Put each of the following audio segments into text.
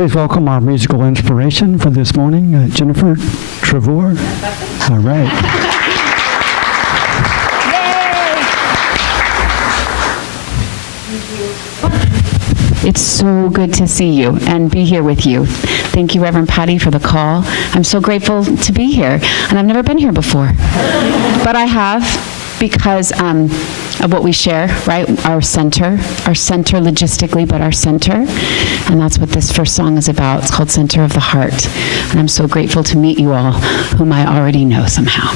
Please welcome our musical inspiration for this morning, Jennifer Trevor. All right. It's so good to see you and be here with you. Thank you, Reverend Patty, for the call. I'm so grateful to be here, and I've never been here before. But I have, because of what we share, right? Our center logistically, but our center. And that's what this first song is about. It's called Center of the Heart. And I'm so grateful to meet you all, whom I already know somehow.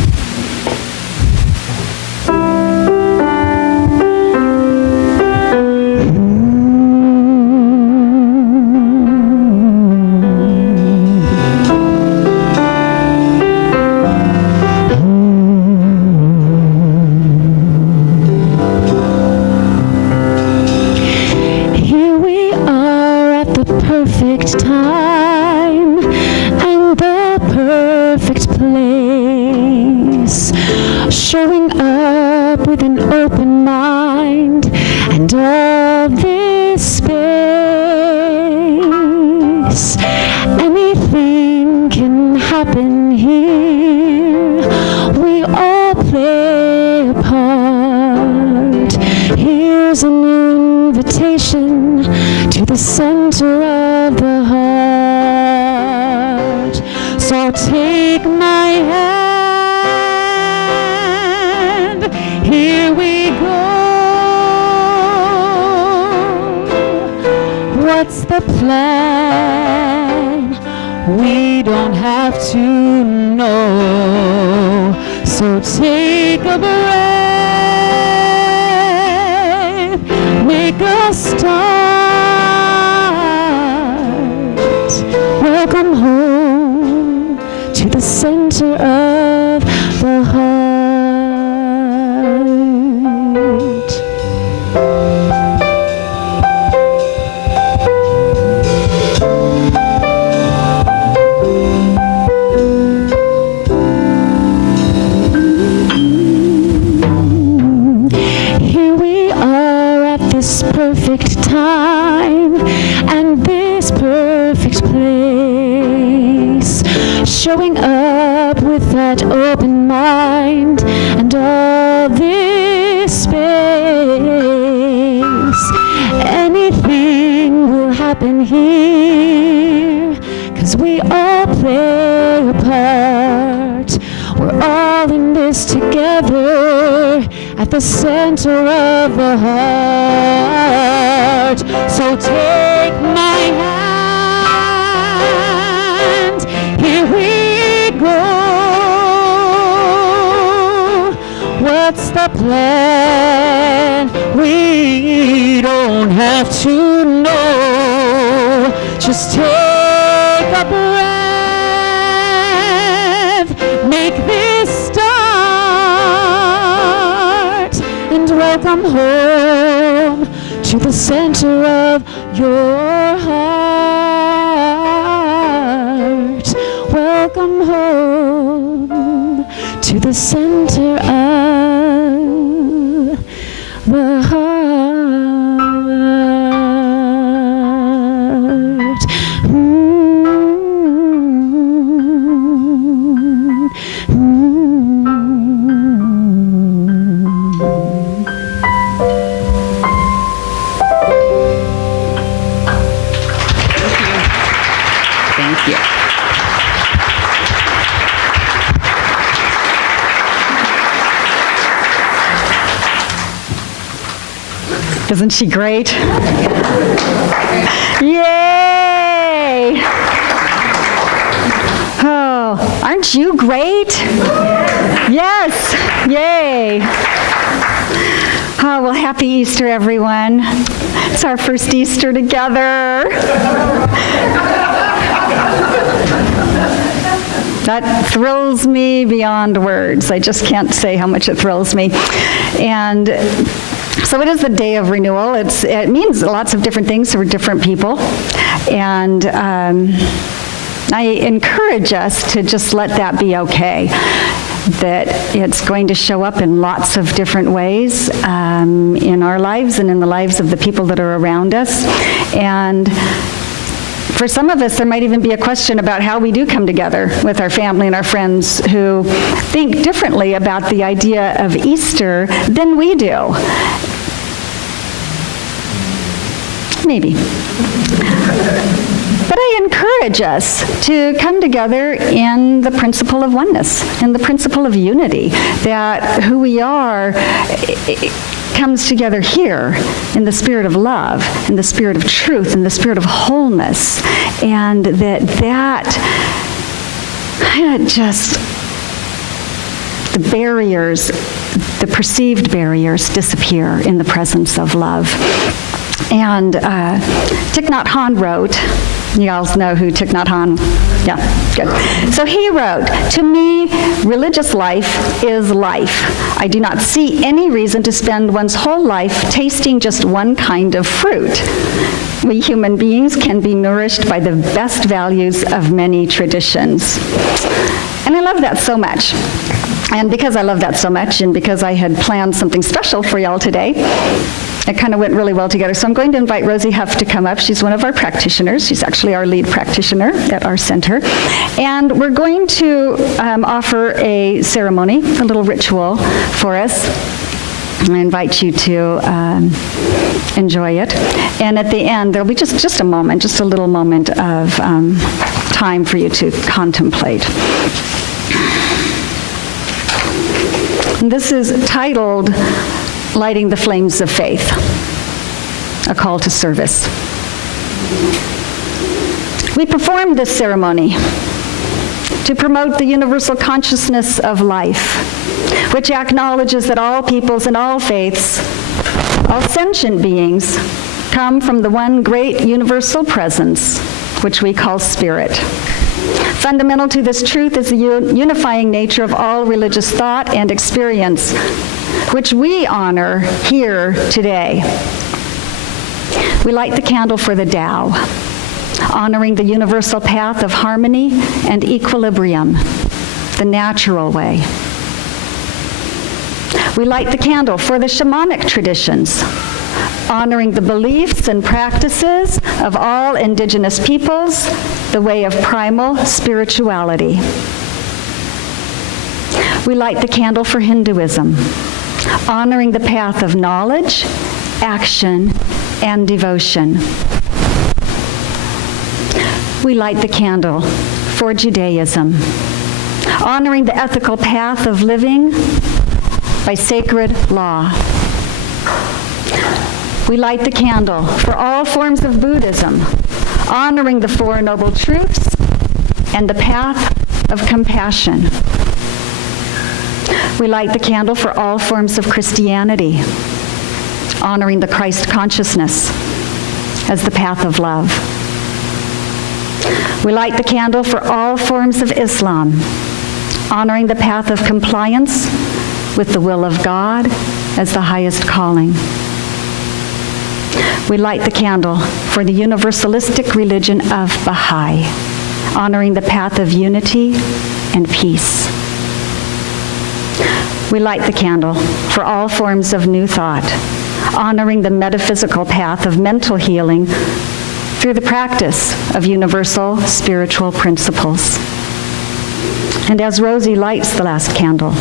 perfect time and this perfect place, showing up with that open mind and all this space. Anything will happen here, 'cause we all play a part. We're all in this together at the center of the heart. So take my hand, here we go. What's the plan? We don't have to know. Just take a breath, make this start, and welcome home to the center of your heart. Welcome home to the center of the heart. Thank you. Isn't she great? Yay! Oh, aren't you great? Yes, yay. Oh, well, happy Easter, everyone. It's our first Easter together. That thrills me beyond words. I just can't say how much it thrills me. And so it is the day of renewal. It means lots of different things for different people. And I encourage us to just let that be okay, that it's going to show up in lots of different ways in our lives and in the lives of the people that are around us. And for some of us, there might even be a question about how we do come together with our family and our friends who think differently about the idea of Easter than we do. Maybe. But I encourage us to come together in the principle of oneness, in the principle of unity, that who we are comes together here in the spirit of love, in the spirit of truth, in the spirit of wholeness, and that just the barriers, the perceived barriers disappear in the presence of love. And Thich Nhat Hanh wrote, you all know who Thich Nhat Hanh, yeah, good. So he wrote, "To me, religious life is life. I do not see any reason to spend one's whole life tasting just one kind of fruit. We human beings can be nourished by the best values of many traditions." And I love that so much. And because I love that so much, and because I had planned something special for y'all today, it kind of went really well together. So I'm going to invite Rosie Huff to come up. She's one of our practitioners. She's actually our lead practitioner at our center. And we're going to offer a ceremony, a little ritual for us. I invite you to enjoy it. And at the end, there'll be just a moment, just a little moment of time for you to contemplate. And this is titled Lighting the Flames of Faith, a call to service. We perform this ceremony to promote the universal consciousness of life, which acknowledges that all peoples and all faiths, all sentient beings, come from the one great universal presence, which we call spirit. Fundamental to this truth is the unifying nature of all religious thought and experience, which we honor here today. We light the candle for the Tao, honoring the universal path of harmony and equilibrium, the natural way. We light the candle for the shamanic traditions, honoring the beliefs and practices of all indigenous peoples, the way of primal spirituality. We light the candle for Hinduism, honoring the path of knowledge, action, and devotion. We light the candle for Judaism, honoring the ethical path of living by sacred law. We light the candle for all forms of Buddhism, honoring the Four Noble Truths and the path of compassion. We light the candle for all forms of Christianity, honoring the Christ consciousness as the path of love. We light the candle for all forms of Islam, honoring the path of compliance with the will of God as the highest calling. We light the candle for the universalistic religion of Baha'i, honoring the path of unity and peace. We light the candle for all forms of New Thought, honoring the metaphysical path of mental healing through the practice of universal spiritual principles. And as Rosie lights the last candle,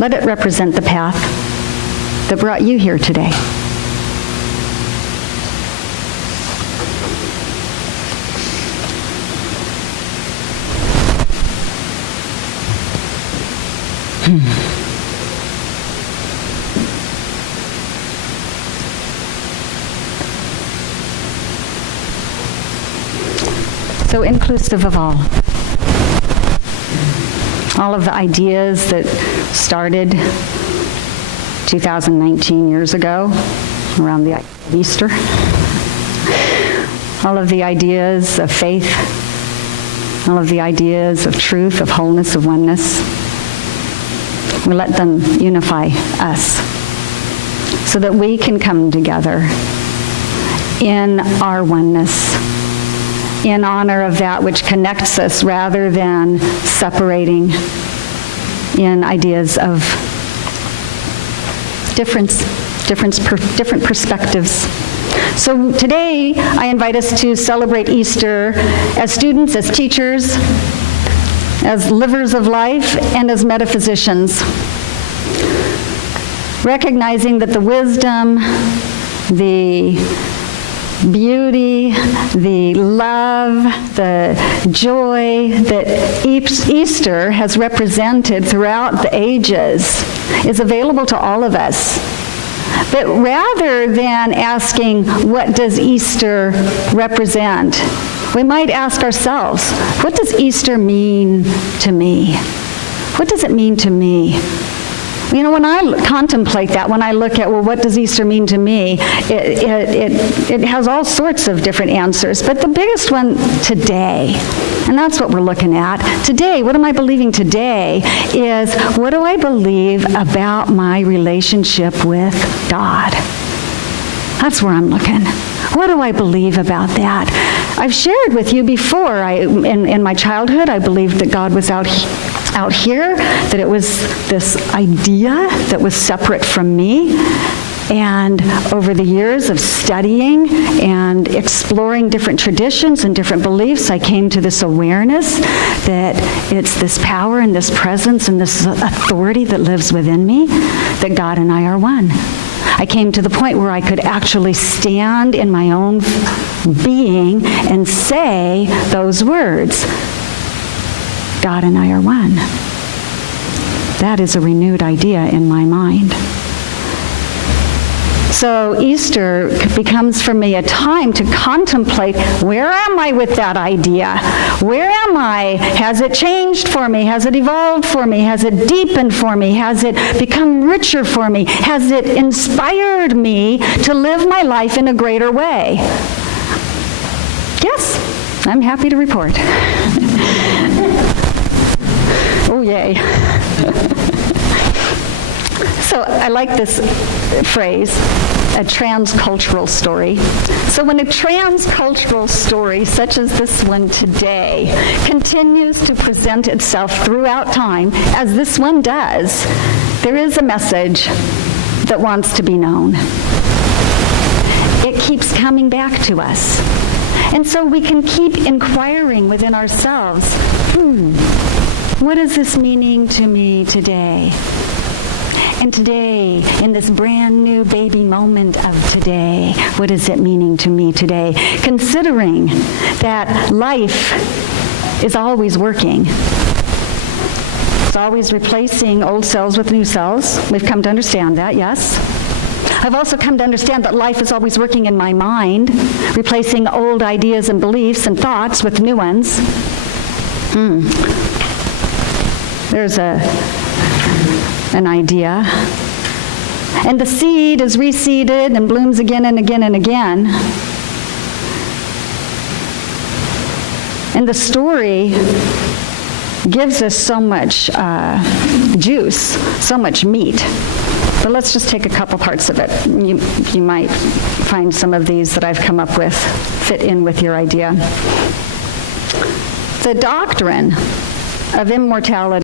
let it represent the path that brought you here today. So inclusive of all of the ideas that started 2019 years ago around the Easter, all of the ideas of faith, all of the ideas of truth, of wholeness, of oneness. We let them unify us so that we can come together in our oneness, in honor of that which connects us rather than separating in ideas of different perspectives. So today, I invite us to celebrate Easter as students, as teachers, as livers of life, and as metaphysicians, recognizing that the wisdom, the beauty, the love, the joy that Easter has represented throughout the ages is available to all of us. But rather than asking, what does Easter represent? We might ask ourselves, what does Easter mean to me? What does it mean to me? You know, when I contemplate that, when I look at, well, what does Easter mean to me, it has all sorts of different answers. But the biggest one, today, and that's what we're looking at. Today, what am I believing today is, what do I believe about my relationship with God? That's where I'm looking. What do I believe about that? I've shared with you before, in my childhood, I believed that God was out here, that it was this idea that was separate from me. And over the years of studying and exploring different traditions and different beliefs, I came to this awareness that it's this power and this presence and this authority that lives within me, that God and I are one. I came to the point where I could actually stand in my own being and say those words. God and I are one. That is a renewed idea in my mind. So Easter becomes for me a time to contemplate, where am I with that idea? Where am I? Has it changed for me? Has it evolved for me? Has it deepened for me? Has it become richer for me? Has it inspired me to live my life in a greater way? Yes, I'm happy to report. Oh, yay. So I like this phrase, a transcultural story. So when a transcultural story, such as this one today, continues to present itself throughout time, as this one does, there is a message that wants to be known. it keeps coming back to us. And so we can keep inquiring within ourselves, what is this meaning to me today? And today, in this brand new baby moment of today, what is it meaning to me today? Considering that life is always working. It's always replacing old cells with new cells. We've come to understand that, yes? I've also come to understand that life is always working in my mind, replacing old ideas and beliefs and thoughts with new ones. There's an idea. And the seed is reseeded and blooms again and again and again. And the story gives us so much juice, so much meat. But let's just take a couple parts of it. You might find some of these that I've come up with fit in with your idea. The doctrine of immortality